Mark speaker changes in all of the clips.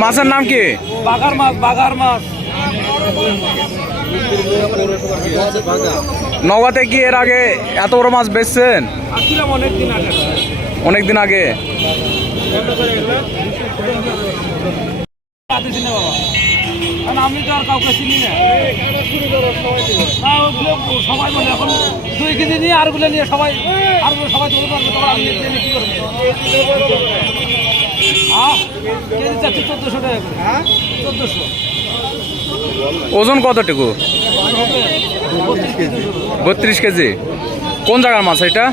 Speaker 1: মাছের নাম কি?
Speaker 2: বাগার মাছ বাগার মাছ।
Speaker 1: নগাতে কি এর আগে এত বড় মাছ বেচছেন?
Speaker 2: আসছিলাম অনেক দিন আগে।
Speaker 1: অনেক দিন আগে?
Speaker 2: পাতেছি না বাবা। কারণ আমি তো আর কাউকে চিনি না। না, সবাই বলে এখন দুই কেজি নিয়ে আরগুলো নিয়ে সবাই আরগুলো সবাই ধরে পারবে তখন আমি নিয়ে কি করব? হ্যাঁ কেজি চাচ্ছি চোদ্দোশো টাকা করে। চোদ্দোশো।
Speaker 1: ওজন কতটুকু? বত্রিশ কেজি। কোন জায়গার মাছ এটা?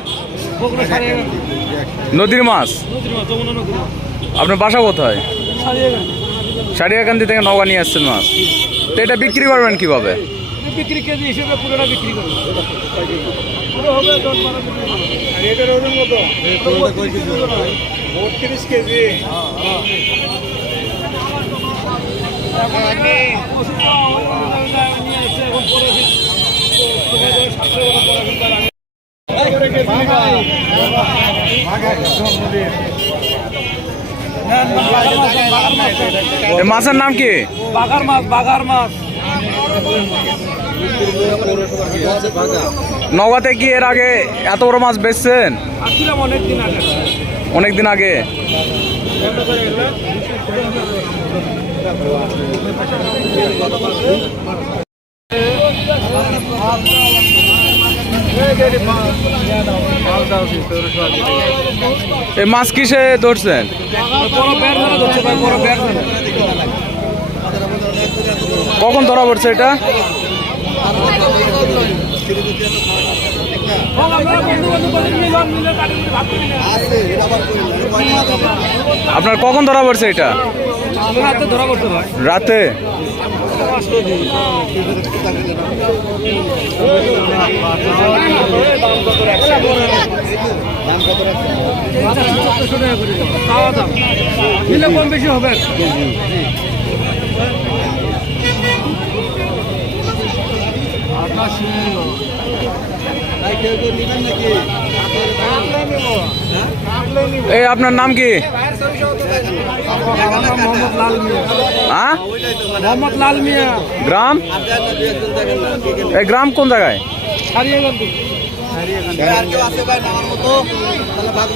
Speaker 1: নদীর মাছ? আপনার বাসা কোথায়? সারিয়াকান্দি থেকে নৌকা নিয়ে আসছেন মাছ। তো এটা বিক্রি করবেন কীভাবে?
Speaker 2: বিক্রি কেজি হিসেবে পুরোটা বিক্রি করব। পুরো হবে দশ বারো কেজি। এটার ওজন কত? বত্রিশ কেজি।
Speaker 1: এ মাছের নাম কি?
Speaker 2: বাগার মাছ বাগার মাছ।
Speaker 1: নগাতে কি এর আগে এত বড় মাছ বেচছেন?
Speaker 2: আসছিলাম অনেক দিন আগে।
Speaker 1: অনেক দিন আগে। এ মাছ কিসে ধরছেন? কখন ধরা পড়ছে এটা? আপনার কখন ধরা পড়ছে এটা?
Speaker 2: আমরা চোদ্দশো টাকা করে খাওয়া দাম কম বেশি হবে।
Speaker 1: এই আপনার নাম কি?
Speaker 2: মোহাম্মদ লাল মিয়া।
Speaker 1: হ্যাঁ?
Speaker 2: মোহাম্মদ লাল মিয়া।
Speaker 1: গ্রাম? এই গ্রাম কোন জায়গায়?
Speaker 3: আর কেউ আছে ভাই। নামার মতো তাহলে ভাগ